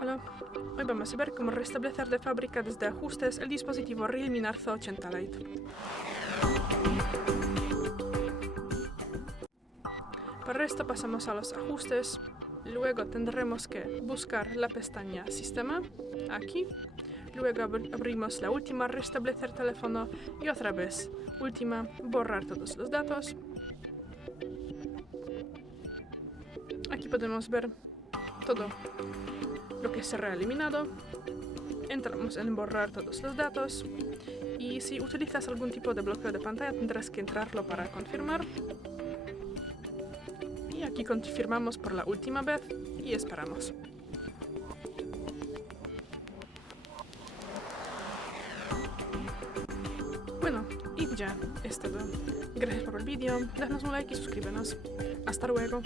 Hola, hoy vamos a ver cómo restablecer de fábrica desde ajustes el dispositivo REALME Narzo 80 Lite. Para esto pasamos a los ajustes, luego tendremos que buscar la pestaña Sistema, aquí, luego abrimos la última restablecer teléfono y otra vez última borrar todos los datos. Aquí podemos ver todo lo que será eliminado. Entramos en borrar todos los datos y si utilizas algún tipo de bloqueo de pantalla tendrás que entrarlo para confirmar. Y aquí confirmamos por la última vez y esperamos. Bueno, y ya es todo. Gracias por el vídeo, danos un like y suscríbenos. Hasta luego.